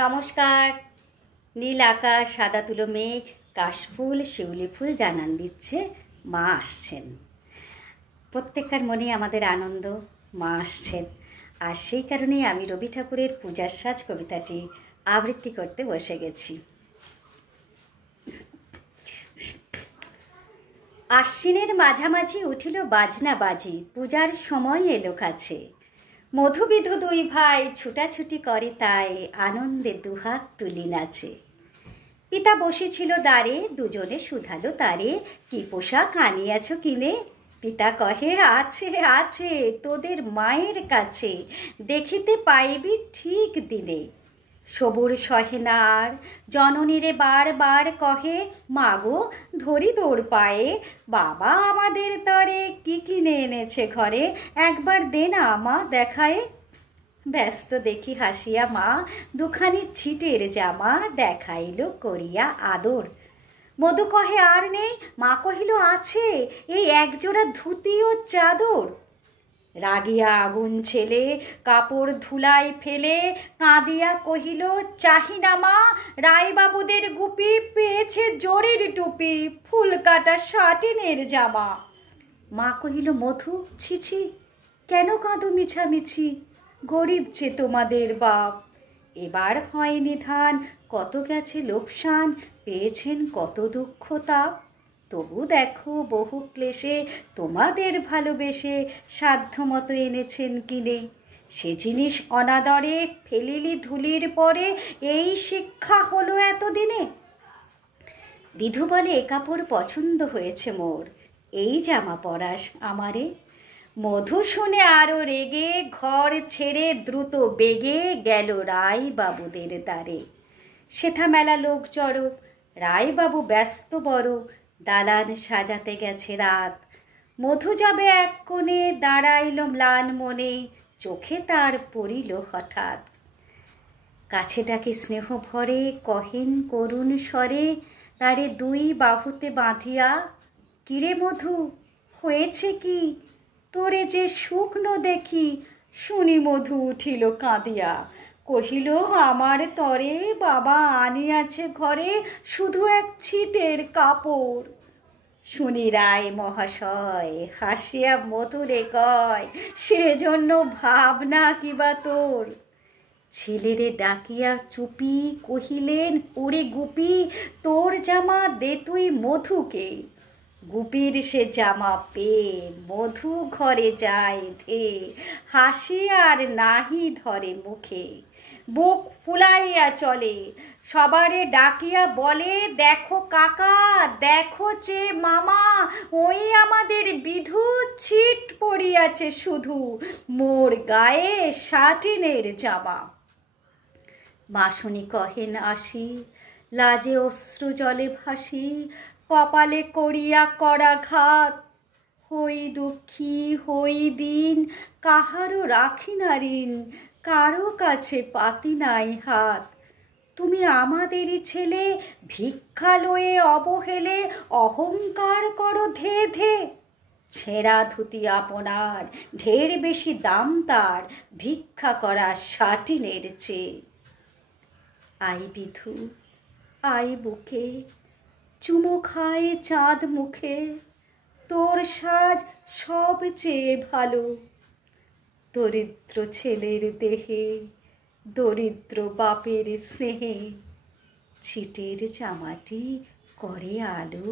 নমস্কার। নীল আকাশ, সাদা তুলো মেঘ, কাশফুল, শিউলি ফুল জানান দিচ্ছে মা আসছেন। প্রত্যেককার মনে আমাদের আনন্দ, মা আসছেন। আর সেই কারণেই আমি রবি ঠাকুরের পূজার সাজ কবিতাটি আবৃত্তি করতে বসে গেছি। আশ্বিনের মাঝামাঝি উঠিল বাজনা বাজি, পূজার সময় এলো কাছে। মধুবিধু দুই ভাই ছুটাছুটি করে, তাই আনন্দে দুহাত তুলি নাচে। পিতা বসেছিল দ্বারে, দুজনে শুধালো তারে, কি পোশাক আনিয়াছ কিনে? পিতা কহে, আছে আছে তোদের মায়ের কাছে, দেখিতে পাইবি ঠিক দিনে। সবুর সহে না আর, জননীরে বার বার কহে, মাগো ধরি তোর পায়ে, বাবা আমাদের তরে কি কিনে এনেছে ঘরে, একবার দে না মা দেখায়ে। ব্যস্ত দেখি হাসিয়া মা দুখানি ছিটের জামা দেখাইল করিয়া আদর। মধু কহে আর নেই, মা কহিল আছে, এই একজোড়া ধুতি ও চাদর। রাগিয়া আগুন ছেলে কাপড় ধুলাই ফেলে কাঁদিয়া কহিল, চাহি না মা, রায়বাবুদের গুপি পেয়েছে জরির টুপি, ফুল কাটা সাটিনের জামা। মা কহিল, মধু ছিছি, কেন কাঁদো মিছামিছি, গরিব যে তোমাদের বাপ। এবার হয়নি ধান, কত গেছে লোকসান, পেয়েছেন কত দুঃখ তাপ। তবু দেখো বহু ক্লেশে তোমাদের ভালোবেসে সাধ্যমতো এনেছেন কিনে। সে জিনিস অনাদরে ফেলিলি ধুলির পরে, এই শিক্ষা হলো এতদিনে। বিধু বলে, এ কাপড় পছন্দ হয়েছে মোর, এই জামা পরাস আমারে। মধু শুনে আরো রেগে ঘর ছেড়ে দ্রুত বেগে গেল রায় বাবুদের দ্বারে। সেথা মেলা লোক জড়ো, রায়বাবু ব্যস্ত বড়, দালান সাজাতে গেছে রাত। মধু যাবে এক কোণে দাঁড়াইল ম্লান মনে, চোখে তার পড়িল হঠাৎ। কাছে ডাকে স্নেহ ভরে কহেন করুণ স্বরে, তারে দুই বাহুতে বাঁধিয়া, কিরে মধু হয়েছে কি, তোরে যে শুকনো দেখি। শুনি মধু উঠিল কাঁদিয়া, কহিল, আমার তরে বাবা আনিয়াছে ঘরে শুধু এক ছিটের কাপড়। শুনি রায় মহাশয় হাসিয়া মধুরে কয়, সেজন্য ভাবনা কিবা তোর। ছেলেরে ডাকিয়া চুপি কহিলেন, ওরে গুপি, তোর জামা দে তুই মধুকে। গুপির সে জামা পেয়ে মধু ঘরে যায় ধে, হাসি আর নাহি ধরে মুখে। বুক ফুলাইয়া চলে, সবারে ডাকিয়া বলে, দেখো কাকা, দেখো চে মামা, ওই আমাদের বিধু ছিট পড়িয়াছে শুধু, মোর গায়ে সাটিনের জামা। মাসুনি কহেন আসি, লাজে অশ্রু জলে ভাসি, কপালে করিয়া করাঘাত। হই দুঃখী হই দিন, কাহারও রাখি না ঋণ, কারো কাছে পাতি নাই হাত। তুমি আমাদেরই ছেলে, ভিক্ষা লয়ে অবহেলে অহংকার করো ধে ধে। ছেঁড়া ধুতি আপনার, ঢের বেশি দাম তার, ভিক্ষা করা সাটিনের চেয়ে। আই বিধু আই বুকে, চুমো খায় চাঁদ মুখে, তোর সাজ সবচেয়ে ভালো। দরিদ্র ছেলের দেহে, দরিদ্র বাপের স্নেহে, ছিটের জামাটি করে আলো।